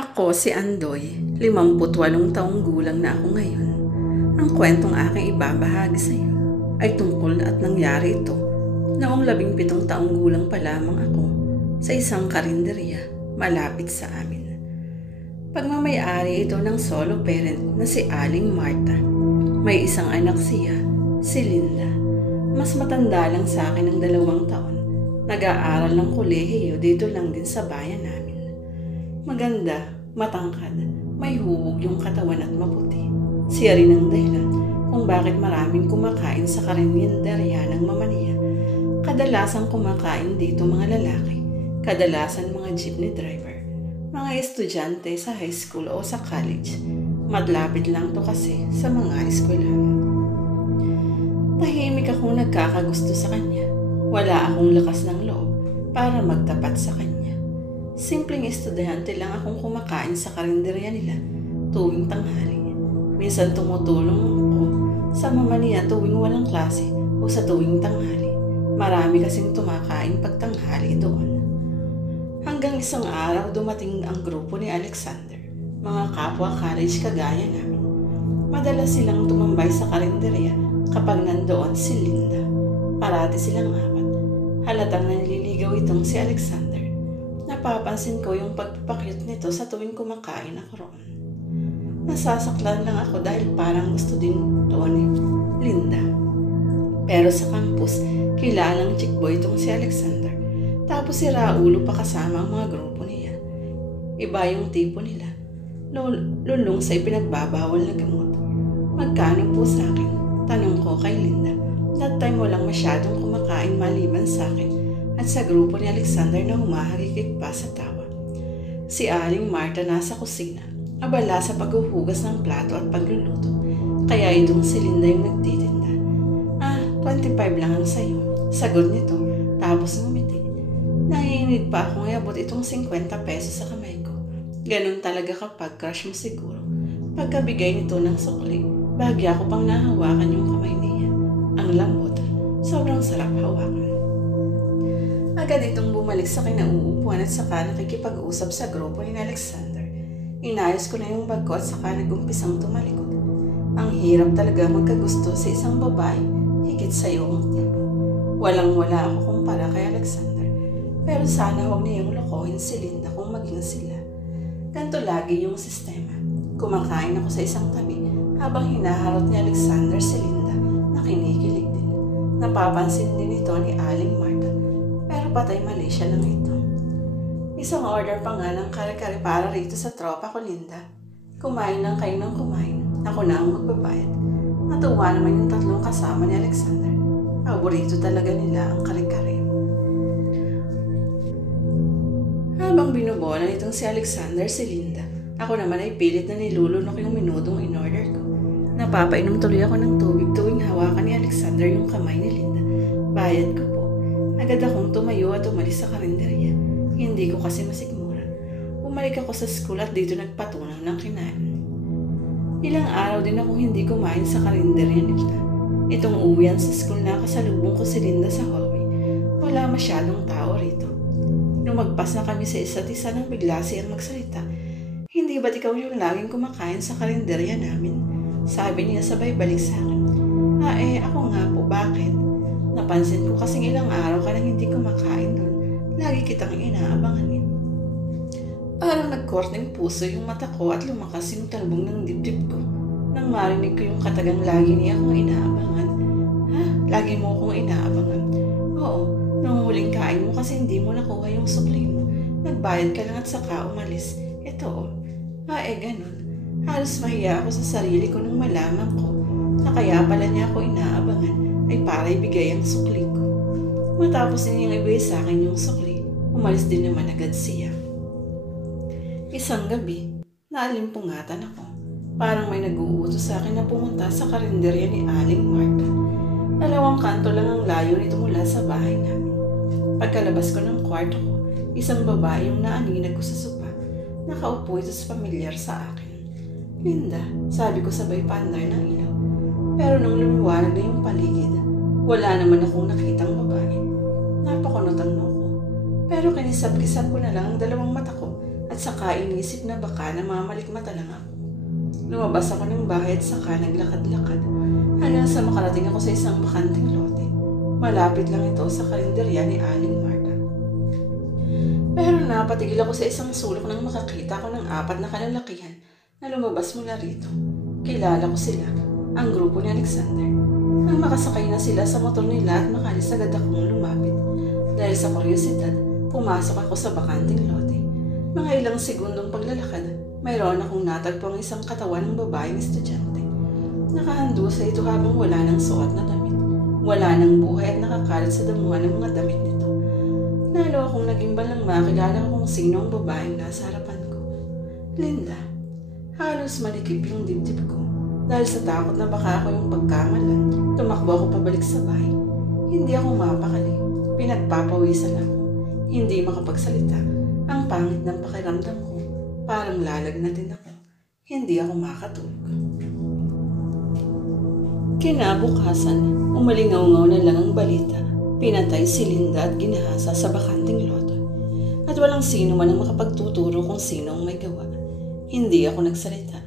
Ako si Andoy, 58 taong gulang na ako ngayon. Ang kwentong aking ibabahagi sa iyo ay tungkol at nangyari ito noong 17 taong gulang pa lamang ako sa isang karinderya malapit sa amin. Pagmamayari ito ng solo parent na si Aling Marta. May isang anak siya, si Linda. Mas matanda lang sa akin ng 2 taon. Nag-aaral ng kolehiyo dito lang din sa bayan namin. Maganda, matangkad, may hubog yung katawan at maputi. Siya rin ang dahilan kung bakit maraming kumakain sa karinderya ng mama niya. Kadalasan kumakain dito mga lalaki, kadalasan mga jeepney driver, mga estudyante sa high school o sa college. Madlapit lang to kasi sa mga eskwelahan. Tahimik akong nagkakagusto sa kanya. Wala akong lakas ng loob para magtapat sa kanya. Simpleng estudyante lang akong kumakain sa karinderya nila tuwing tanghali. Minsan tumutulong ako sa mama niya tuwing walang klase o sa tuwing tanghali. Marami kasing tumakain pag tanghali doon. Hanggang isang araw dumating ang grupo ni Alexander, mga kapwa college kagaya namin. Madalas silang tumambay sa karinderya kapag nandoon si Linda. Parati silang 4. Halatang nanliligaw itong si Alexander. Napapansin ko yung pagpapakyut nito sa tuwing kumakain ako roon. Nasasaklan lang ako dahil parang gusto din doon ni Linda. Pero sa campus, kilalang chickboy itong si Alexander. Tapos si Raulo pa kasama ang mga grupo niya. Iba yung tipo nila. Lulong sa ipinagbabawal na gamot. Magkano po sa akin? Tanong ko kay Linda. That time walang masyadong kumakain maliban sa akin at sa grupo ni Alexander na humahagikik pa sa tawa. Si Aling Marta nasa kusina, abala sa paghuhugas ng plato at pagluluto. Kaya itong si Linda yung nagtitinda. 25 lang ang sayo. Sagot nito, tapos ngumiti. Nanginginig pa akong iabot itong 50 pesos sa kamay ko. Ganun talaga kapag crush mo siguro. Pagkabigay nito ng sukli, bahagya ko pang nahawakan yung kamay niya. Ang lambot, sobrang sarap hawakan. Agad itong bumalik sa kinauupuan at saka nakikipag-usap sa grupo ni Alexander. Inayos ko na yung bag ko at saka nag-umpisang tumalikod. Ang hirap talaga magkagusto sa isang babae, higit sa iyong tipo. Walang-wala ako kumpara kay Alexander. Pero sana huwag niyang lokohin si Linda kung maging sila. Ganito lagi yung sistema. Kumakain ako sa isang tabi habang hinaharot ni Alexander si Linda. Kinikilig din. Napapansin din ito ni Aling Marta, pero patay mali siya lang ito. Isang order pa nga ng kare-kare para rito sa tropa ko, Linda. Kumain lang kayo ng kumain. Ako na ang magbabayad. Natuwa naman yung 3 kasama ni Alexander. Paborito talaga nila ang kare-kare. Habang binubola nitong si Alexander si Linda, ako naman ay pilit na nilulunok yung minudong in-order ko. Napapainom tuloy ako ng tubig tuwing hawakan ni Alexander yung kamay ni Linda. Bayad ko po. Agad akong tumayo at umalis sa karinderya. Hindi ko kasi masigmura. Bumalik ako sa school at dito nagpatunaw ng kinain. Ilang araw din akong hindi kumain sa karinderya nila. Itong uwian sa school na kasalubong ko si Linda sa hallway. Wala masyadong tao rito. Lumagpas na kami sa isa't isa nang bigla siyang magsalita. Hindi ba't ikaw yung laging kumakain sa karinderya namin? Sabi niya sabay balik sa akin. Ako nga po, bakit? Napansin ko kasing ilang araw ka nang hindi kumakain doon. Lagi kitang inaabangan eh. Parang nagkorteng puso yung mata ko at lumakas yung talbong ng dibdib ko. Nang marinig ko yung katagang lagi niya akong inaabangan. Lagi mo akong inaabangan? Oo, nung huling kain mo kasi hindi mo nakuha yung sukli mo. Nagbayad ka lang at saka umalis. Ito ganun. Halos mahiya ako sa sarili ko nung malaman ko na kaya pala niya ako inaabangan ay para ibigay ang sukli ko. Matapos niyang ibigay sa akin yung sukli, umalis din naman agad siya. Isang gabi, naalimpungatan ako. Parang may nag-uutos sa akin na pumunta sa karinderya ni Aling Marta. 2 kanto lang ang layo nito mula sa bahay namin. Pagkalabas ko ng kwarto ko, isang babae yung naaninag ko sa sopa. Nakaupo ito sa pamilyar sa akin. Linda, sabi ko sabay paandar ng ilaw. Pero nung lumiwanag na yung paligid, wala naman akong nakitang babae. Napakunot ang noo ko. Pero kinisap-kisap ko na lang ang 2 mata ko at saka inisip na baka namamalikmata lang ako. Lumabas ako ng bahay at saka naglakad-lakad hanggang sa makarating ako sa isang bakanting lote. Malapit lang ito sa karinderya ni Aling Marta. Pero napatigil ako sa isang sulok nang makakita ko ng 4 na kalalakihan na lumabas mula rito. Kilala ko sila, ang grupo ni Alexander. Nang makasakay na sila sa motor nila at makalis agad akong lumapit. Dahil sa kuryosidad, pumasok ako sa bakanting lote. Mga ilang segundong paglalakad, mayroon akong natagpo ang isang katawan ng babaeng estudyante. Nakahandusa ito habang wala ng suot na damit. Wala ng buhay at nakakalat sa damuhan ng mga damit nito. Lalo akong nagimbal nang makilala kung sino ang babaeng nasa harapan ko. Linda. Halos malikip yung dibdib ko. Dahil sa takot na baka ako yung pagkamalan, tumakbo ako pabalik sa bahay. Hindi ako mapakali. Pinagpapawisan ako. Hindi makapagsalita. Ang pangit ng pakiramdam ko. Parang lalagnatin ako. Hindi ako makatulog. Kinabukasan, umalingaw-ngaw na lang ang balita. Pinatay si Linda at ginahasa sa bakanting lote. At walang sino man ang makapagtuturo kung sino ang may gawa. Hindi ako nagsalita.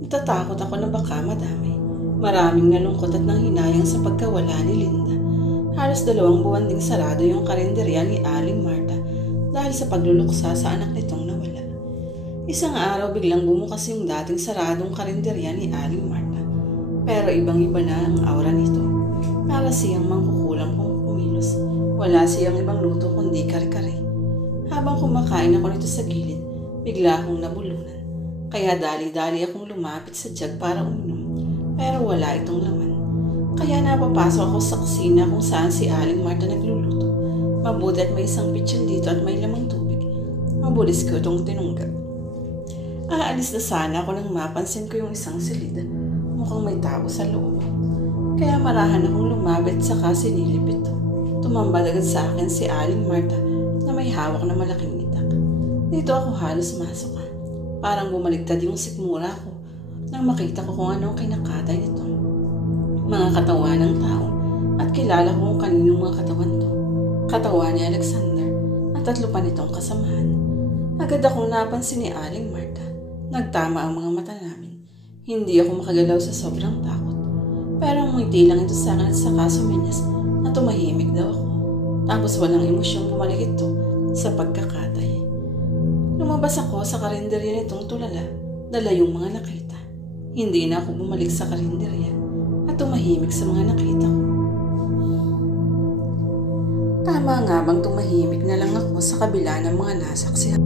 Natatakot ako na baka madamay. Maraming nalungkot at nanghinayang sa pagkawala ni Linda. Halos 2 buwan ding sarado yung karinderya ni Aling Marta dahil sa pagluluksa sa anak nitong nawala. Isang araw biglang bumukas yung dating saradong karinderya ni Aling Marta. Pero ibang-iba na ang aura nito. Para siyang mangkukulam kung kumilos. Wala siyang ibang luto kundi kare-kare. Habang kumakain ako nito sa gilid, bigla akong nabulunan. Kaya dali-dali akong lumapit sa jug para uminom. Pero wala itong laman. Kaya napapasok ako sa kusina kung saan si Aling Marta nagluluto. Mabuti at may isang pitson dito at may lamang tubig. Mabulis ko itong tinunggap. Aalis na sana ako nang mapansin ko yung isang silid. Mukhang may tao sa loob. Kaya marahan akong lumapit saka sinilip ito. Tumambad agad sa akin si Aling Marta na may hawak na malaking itak. Dito ako halos masok. Parang bumaligtad yung sikmura ko nang makita ko kung ano ang kinakatay nito. Mga katawan ng tao at kilala ko kung kaninong mga katawan to. Katawan ni Alexander at 3 pa nitong kasamahan. Agad akong napansin ni Aling Marta. Nagtama ang mga mata namin. Hindi ako makagalaw sa sobrang takot. Pero ngiti lang ito sa akin at saka sumenyas na tumahimik daw ako. Tapos walang emosyong bumalik ito sa pagkakatay. Lumabas ako sa karinderya nitong tulala, dala yung mga nakita. Hindi na ako bumalik sa karinderya at tumahimik sa mga nakita ko. Tama nga bang tumahimik na lang ako sa kabila ng mga nasaksihan?